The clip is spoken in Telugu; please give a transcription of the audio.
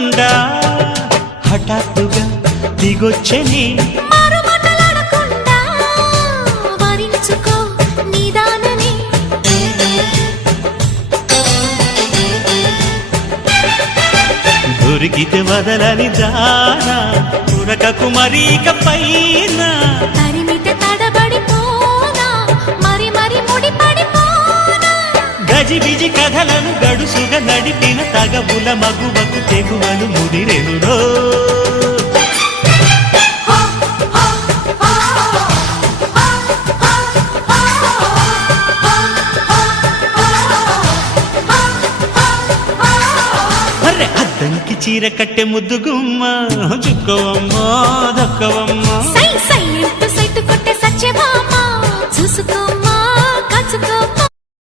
మాట్లాడకుండా హఠాత్తుగా దిగొచ్చని దొరికితే వదలని దానా ఉరకకు మరీక పైన తరిమితే తడబడిపోనా మరి మరి ముడిపడిపోనా గజిబిజి కథలను గడుసుగా నడిపిన తగవుల మగువకు తెగువలు ముదిరెనురో అద్దంకి చీర కట్టె ముద్దు గుమ్మ చుక్కవమ్మా దక్కవమ్మా సై సై అంటూ సైటు కొట్టే సత్యభామ చూసుకో